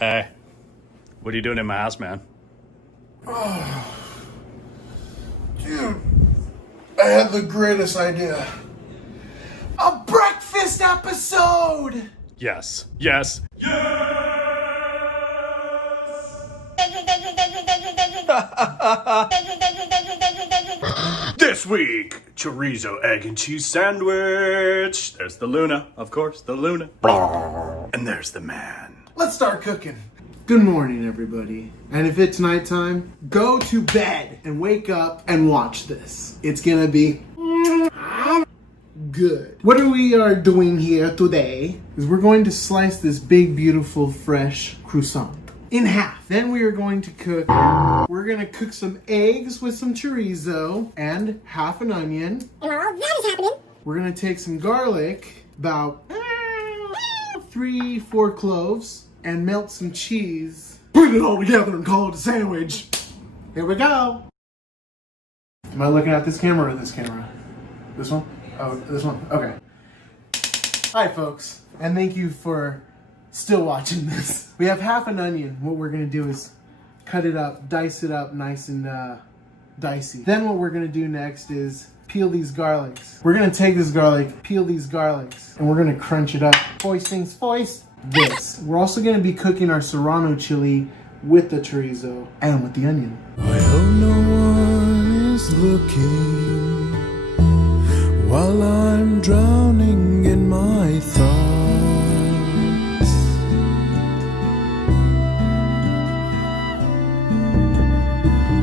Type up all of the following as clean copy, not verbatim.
Hey, what are you doing in my house, man? Oh, dude, I had the greatest idea. A breakfast episode! Yes, yes. This week, chorizo, egg, and cheese sandwich. There's the Luna, of course, the Luna. And there's the man. Let's start cooking. Good morning, everybody. And if it's nighttime, go to bed and wake up and watch this. It's gonna be good. What we are doing here today is we're going to slice this big, beautiful, fresh croissant in half. Then we are going to cook, we're gonna cook some eggs with some chorizo and half an onion. And while that is happening, We're gonna take some garlic, about 3-4 cloves, and melt some cheese. Put it all together and call it a sandwich. Here we go. Am I looking at this camera or this camera? This one? Oh, this one? Okay. Hi, folks, and thank you for still watching this. We have half an onion. What we're gonna do is cut it up, dice it up nice and dicey. Then what we're gonna do next is peel these garlics. We're gonna take this garlic, peel these garlics, and we're gonna crunch it up. Foist things, foist. This. We're also gonna be cooking our serrano chili with the chorizo and with the onion. I hope no one is looking while I'm drowning in my thoughts.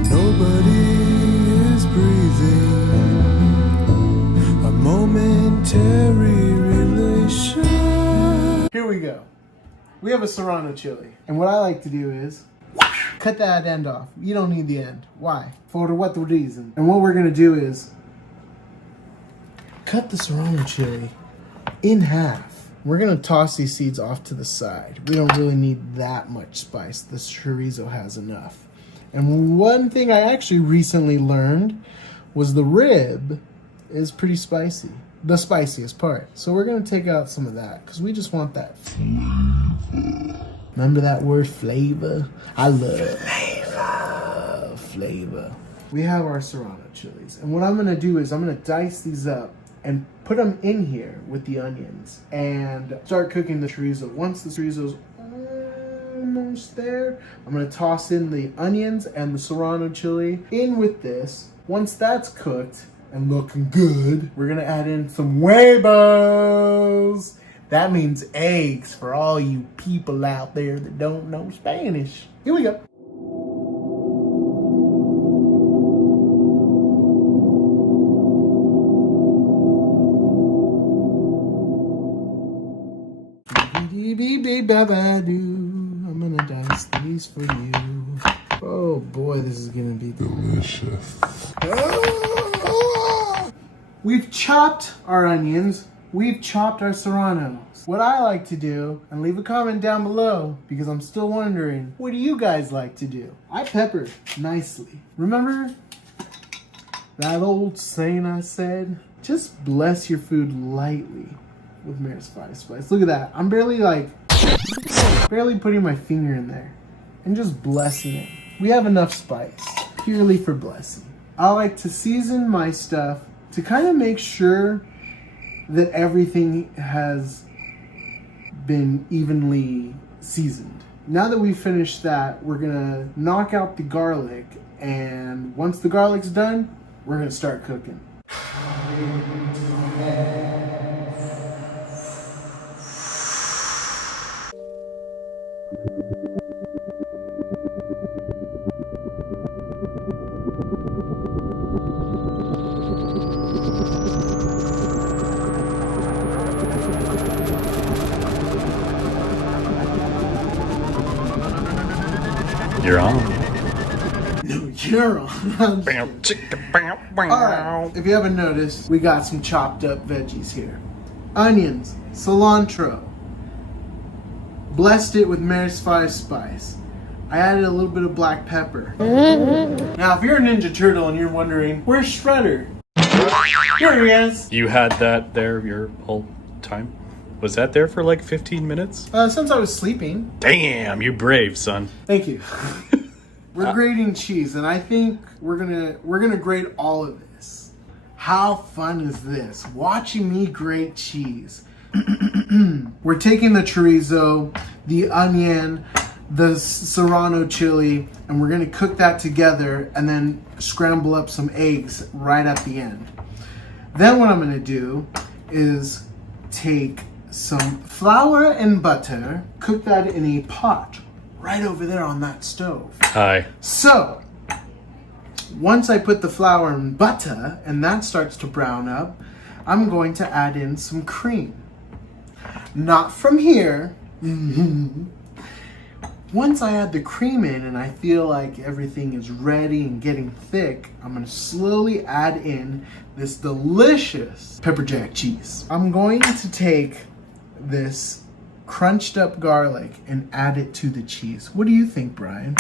Nobody is breathing, a momentary relation. Here we go. We have a serrano chili. And what I like to do is cut that end off. You don't need the end. Why? For what reason? And what we're gonna do is cut the serrano chili in half. We're gonna toss these seeds off to the side. We don't really need that much spice. This chorizo has enough. And one thing I actually recently learned was the rib is pretty spicy. The spiciest part. So we're gonna take out some of that because we just want that flavor. Remember that word, flavor? I love flavor. We have our serrano chilies, and what I'm gonna do is I'm gonna dice these up and put them in here with the onions and start cooking the chorizo. Once the chorizo's almost there, I'm gonna toss in the onions and the serrano chili in with this. Once that's cooked and looking good, we're gonna add in some huevos. That means eggs for all you people out there that don't know Spanish. Here we go. I'm gonna dice these for you. Oh boy, this is gonna be delicious. We've chopped our onions. We've chopped our serranos. What I like to do, and leave a comment down below, because I'm still wondering, what do you guys like to do? I pepper nicely. Remember that old saying I said? Just bless your food lightly with Mare's Fire Spice. Look at that. I'm barely putting my finger in there and just blessing it. We have enough spice, purely for blessing. I like to season my stuff to kind of make sure that everything has been evenly seasoned. Now that we've finished that, we're gonna knock out the garlic, and once the garlic's done, we're gonna start cooking. You're on. No, you're on. Alright, if you haven't noticed, we got some chopped up veggies here. Onions, cilantro. Blessed it with Mare's Fire Spice. I added a little bit of black pepper. Now, if you're a Ninja Turtle and you're wondering, where's Shredder? Here he is. You had that there your whole time? Was that there for like 15 minutes? Since I was sleeping. Damn, you brave, son. Thank you. We're grading cheese, and I think we're gonna grade all of this. How fun is this? Watching me grate cheese. We're taking the chorizo, the onion, the serrano chili, and we're gonna cook that together and then scramble up some eggs right at the end. Then what I'm gonna do is take some flour and butter, cook that in a pot right over there on that stove. Hi. So, once I put the flour and butter and that starts to brown up, I'm going to add in some cream. Not from here. Once I add the cream in and I feel like everything is ready and getting thick, I'm gonna slowly add in this delicious pepper jack cheese. I'm going to take this crunched up garlic and add it to the cheese. What do you think, Brian?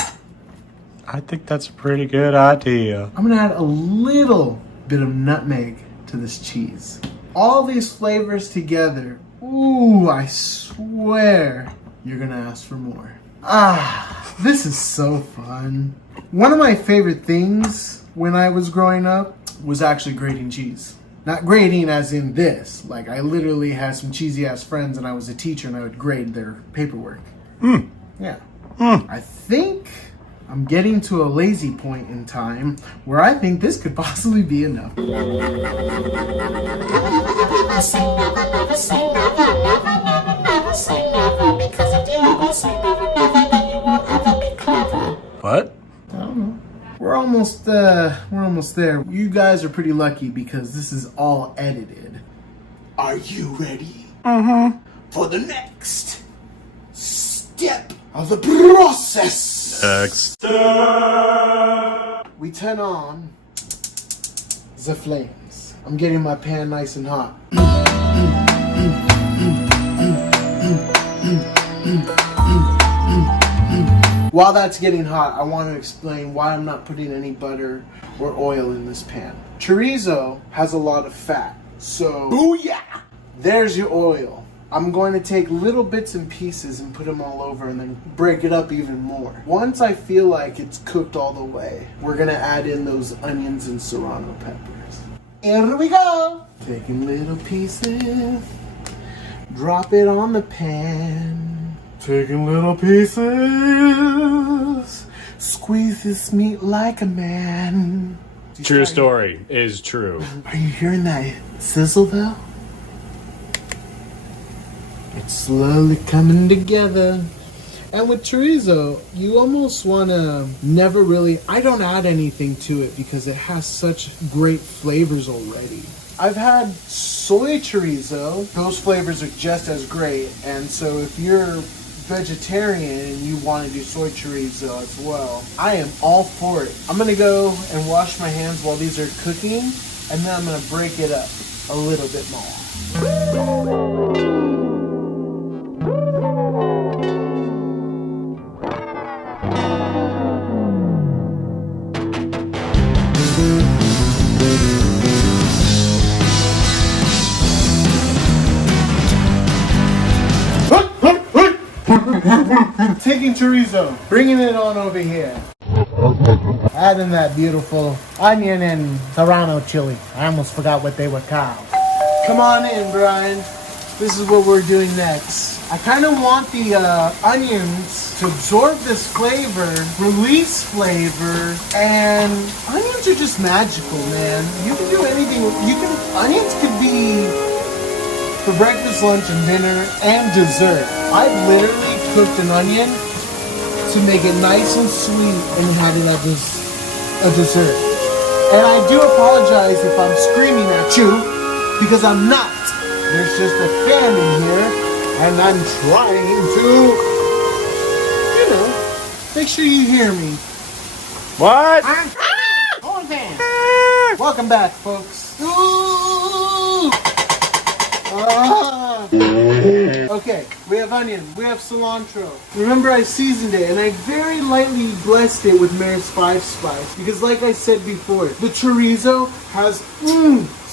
I think that's a pretty good idea. I'm gonna add a little bit of nutmeg to this cheese. All these flavors together, ooh, I swear you're gonna ask for more. Ah, this is so fun. One of my favorite things when I was growing up was actually grating cheese. Not grading as in this. Like, I literally had some cheesy ass friends and I was a teacher and I would grade their paperwork. Yeah. I think I'm getting to a lazy point in time where I think this could possibly be enough. What? I don't know. We're almost there. You guys are pretty lucky because this is all edited. Are you ready? For the next step of the process. Next. We turn on the flames. I'm getting my pan nice and hot. While that's getting hot, I want to explain why I'm not putting any butter or oil in this pan. Chorizo has a lot of fat, so booyah! There's your oil. I'm going to take little bits and pieces and put them all over and then break it up even more. Once I feel like it's cooked all the way, we're going to add in those onions and serrano peppers. Here we go! Taking little pieces, drop it on the pan. Taking little pieces, squeeze this meat like a man. True story is true. Are you hearing that sizzle though? It's slowly coming together. And with chorizo, you almost want to never really... I don't add anything to it because it has such great flavors already. I've had soy chorizo. Those flavors are just as great. And so if you're vegetarian and you want to do soy chorizo as well, I am all for it. I'm going to go and wash my hands while these are cooking. And then I'm going to break it up a little bit more. Taking chorizo, bringing it on over here. Adding that beautiful onion and serrano chili. I almost forgot what they were called. Come on in, Brian. This is what we're doing next. I kind of want the onions to absorb this flavor, release flavor, and onions are just magical, man. You can do anything. Onions could be for breakfast, lunch, and dinner, and dessert. I've literally cooked an onion to make it nice and sweet and had it as a dessert. And I do apologize if I'm screaming at you, because I'm not. There's just a fan in here, and I'm trying to, make sure you hear me. What? Hold fan. Welcome back, folks. Ooh. Okay, we have onion, we have cilantro. Remember, I seasoned it and I very lightly blessed it with Mare's 5 spice because, like I said before, the chorizo has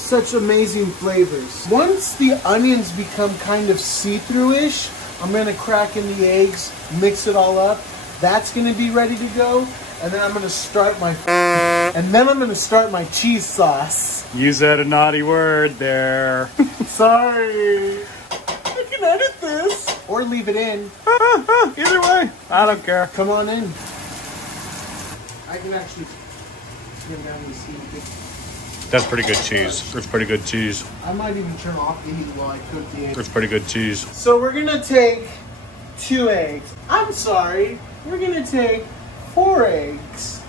such amazing flavors. Once the onions become kind of see-through-ish, I'm gonna crack in the eggs, mix it all up. That's gonna be ready to go. And then I'm gonna start my cheese sauce. You said a naughty word there. Sorry. I can edit this. Or leave it in. Either way, I don't care. Come on in. I can actually get down to see. That's pretty good cheese. That's pretty good cheese. I might even turn off the heat while I cook the eggs. That's pretty good cheese. So we're gonna take 2 eggs. I'm sorry. We're gonna take 4 eggs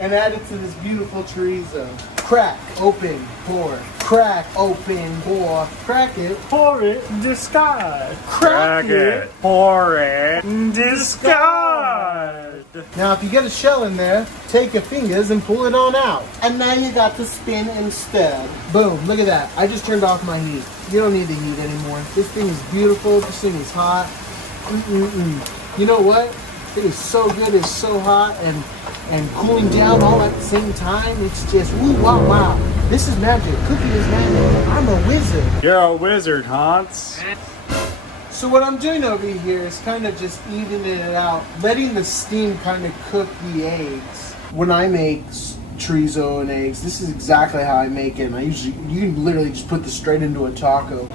and add it to this beautiful chorizo. Crack, open, pour. Crack, open, pour. Crack it, pour it, discard. Crack it, pour it, discard. Now if you get a shell in there, take your fingers and pull it on out. And now you got to spin and stir. Boom, look at that. I just turned off my heat. You don't need the heat anymore. This thing is beautiful. This thing is hot. You know what? It is so good. It's so hot and cooling down all at the same time. It's just woo, wow, wow. This is magic. Cooking is magic. I'm a wizard. You're a wizard, Hans. So what I'm doing over here is kind of just evening it out, letting the steam kind of cook the eggs. When I make chorizo and eggs, this is exactly how I make it. And you can literally just put this straight into a taco.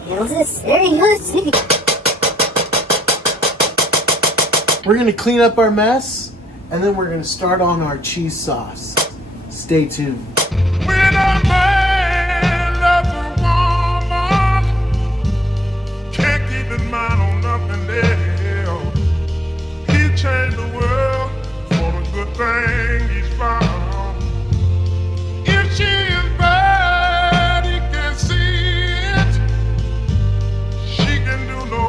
We're gonna clean up our mess, and then we're gonna start on our cheese sauce. Stay tuned. When a man loves a woman, can't keep his mind on nothing else. He changed the world for the good thing he's found. If she is bad, he can see it. She can do no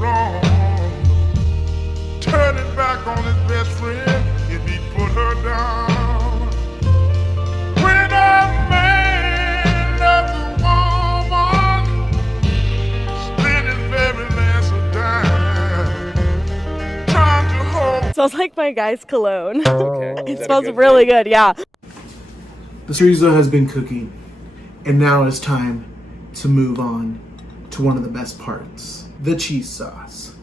wrong. Turning back on his best friend if he put her down. When a man loves a woman, spend his very last dime, trying to hold. Smells like my guy's cologne. Okay. It smells really good, yeah. The chorizo has been cooking, and now it's time to move on to one of the best parts, the cheese sauce.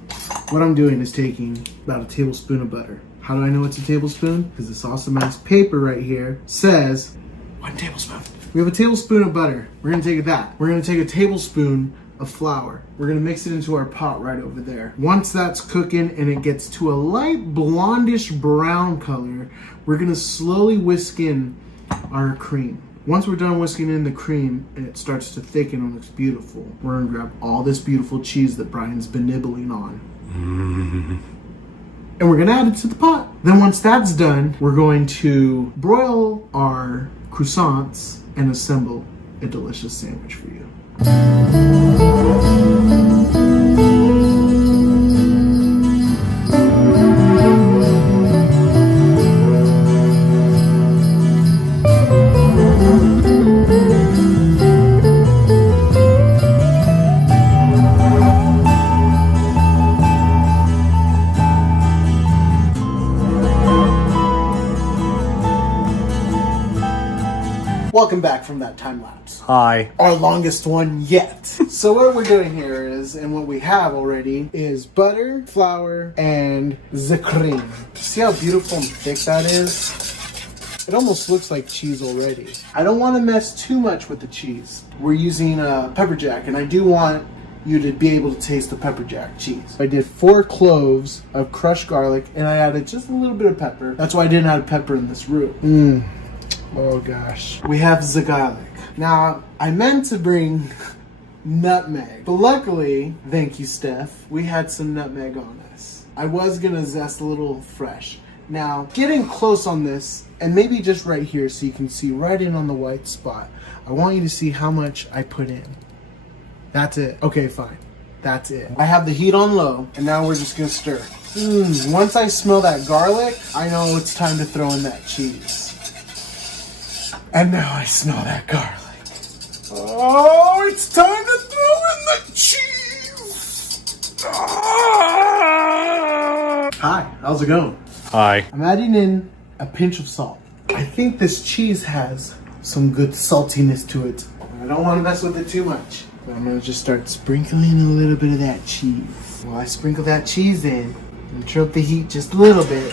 What I'm doing is taking about a tablespoon of butter. How do I know it's a tablespoon? Because this awesome ass paper right here says 1 tablespoon. We have a tablespoon of butter. We're gonna take that. We're gonna take a tablespoon of flour. We're gonna mix it into our pot right over there. Once that's cooking and it gets to a light blondish brown color, we're gonna slowly whisk in our cream. Once we're done whisking in the cream and it starts to thicken and looks beautiful, we're gonna grab all this beautiful cheese that Brian's been nibbling on. And we're gonna add it to the pot. Then once that's done, we're going to broil our croissants and assemble a delicious sandwich for you. Welcome back from that time lapse. Hi. Our longest one yet. So what we're doing here is, and what we have already, is butter, flour, and the cream. See how beautiful and thick that is? It almost looks like cheese already. I don't want to mess too much with the cheese. We're using pepper jack, and I do want you to be able to taste the pepper jack cheese. I did 4 cloves of crushed garlic, and I added just a little bit of pepper. That's why I didn't add pepper in this roux. Oh gosh. We have the garlic. Now, I meant to bring nutmeg, but luckily, thank you, Steph, we had some nutmeg on us. I was gonna zest a little fresh. Now, getting close on this, and maybe just right here so you can see right in on the white spot, I want you to see how much I put in. That's it. Okay, fine. That's it. I have the heat on low, and now we're just gonna stir. Once I smell that garlic, I know it's time to throw in that cheese. And now I smell that garlic. Oh, it's time to throw in the cheese! Ah! Hi, how's it going? Hi. I'm adding in a pinch of salt. I think this cheese has some good saltiness to it. I don't want to mess with it too much. But I'm going to just start sprinkling a little bit of that cheese. While I sprinkle that cheese in, and turn up the heat just a little bit.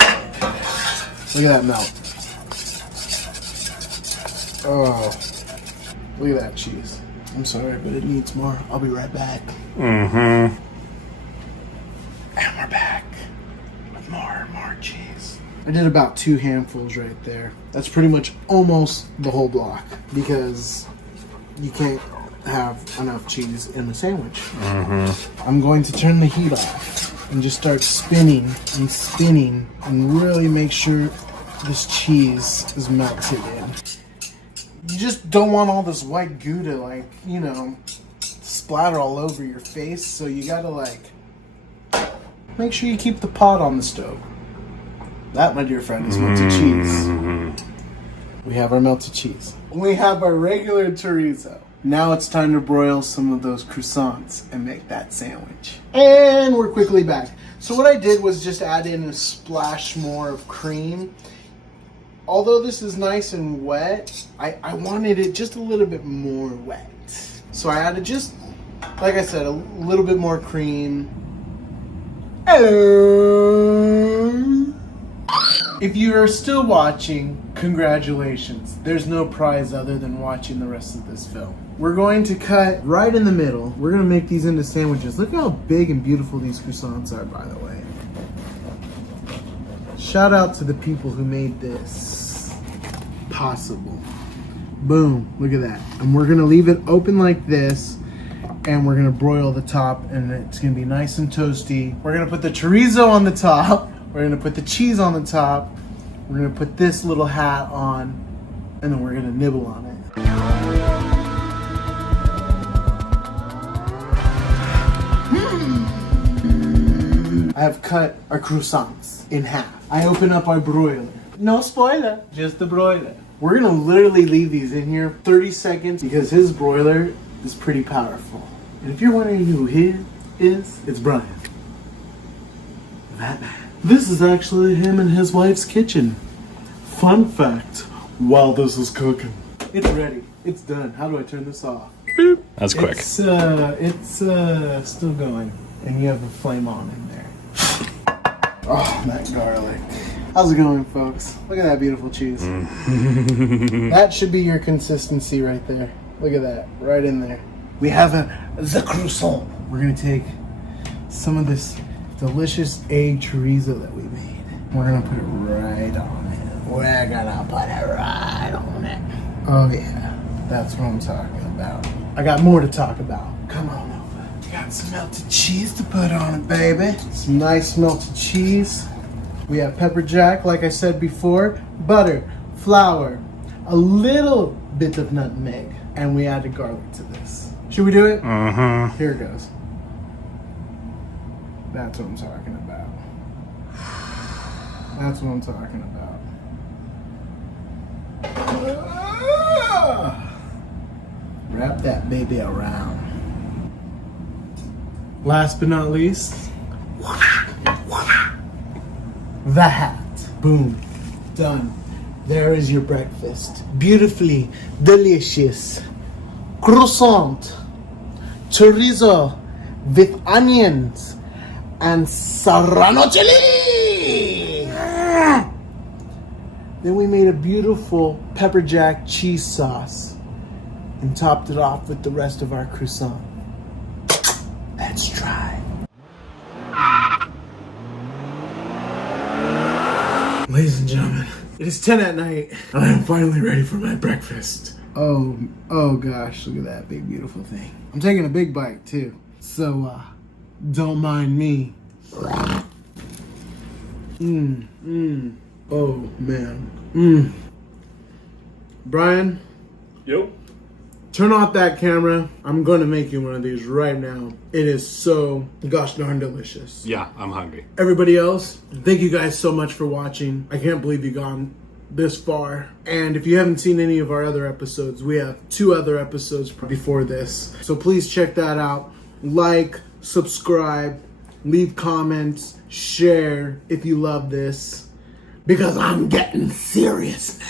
Look at that melt. Oh, look at that cheese. I'm sorry, but it needs more. I'll be right back. Mm-hmm. And we're back with more cheese. I did about 2 handfuls right there. That's pretty much almost the whole block because you can't have enough cheese in the sandwich. Mm-hmm. I'm going to turn the heat off and just start spinning and spinning and really make sure this cheese is melted in. You just don't want all this white Gouda, like, you know, splatter all over your face. So you gotta, like, make sure you keep the pot on the stove. That, my dear friend, is melted cheese. We have our melted cheese. We have our regular chorizo. Now it's time to broil some of those croissants and make that sandwich. And we're quickly back. So what I did was just add in a splash more of cream. Although this is nice and wet, I wanted it just a little bit more wet. So I added just, like I said, a little bit more cream. If you are still watching, congratulations. There's no prize other than watching the rest of this film. We're going to cut right in the middle. We're going to make these into sandwiches. Look how big and beautiful these croissants are, by the way. Shout out to the people who made this possible. Boom, look at that. And we're gonna leave it open like this, and we're gonna broil the top, and it's gonna be nice and toasty. We're gonna put the chorizo on the top, we're gonna put the cheese on the top, we're gonna put this little hat on, and then we're gonna nibble on it. I have cut our croissants in half. I open up our broiler. No spoiler, just the broiler. We're gonna literally leave these in here 30 seconds because his broiler is pretty powerful. And if you're wondering who he is, it's Brian. That man. This is actually him and his wife's kitchen. Fun fact, while this is cooking. It's ready, it's done. How do I turn this off? Boop. That's quick. It's still going. And you have a flame on in there. Oh, that garlic. How's it going, folks? Look at that beautiful cheese. That should be your consistency right there. Look at that, right in there. We have the croissant. We're gonna take some of this delicious egg chorizo that we made. We're gonna put it right on it. We're gonna put it right on it. Oh yeah, that's what I'm talking about. I got more to talk about. Come on over. Got some melted cheese to put on it, baby. Some nice melted cheese. We have pepper jack, like I said before, butter, flour, a little bit of nutmeg, and we added garlic to this. Should we do it? Mm-hmm. Here it goes. That's what I'm talking about. That's what I'm talking about. Wrap that baby around. Last but not least, the hat. Boom. Done. There is your breakfast. Beautifully delicious. Croissant. Chorizo with onions and serrano chili. Then we made a beautiful pepper jack cheese sauce and topped it off with the rest of our croissant. Let's try. Ladies and gentlemen, it is 10 at night, and I am finally ready for my breakfast. Oh gosh, look at that big beautiful thing. I'm taking a big bite too, so don't mind me. Oh man. Brian? Yo. Turn off that camera. I'm gonna make you one of these right now. It is so gosh darn delicious. Yeah, I'm hungry. Everybody else, thank you guys so much for watching. I can't believe you've gone this far. And if you haven't seen any of our other episodes, we have 2 other episodes before this. So please check that out. Like, subscribe, leave comments, share if you love this. Because I'm getting serious now.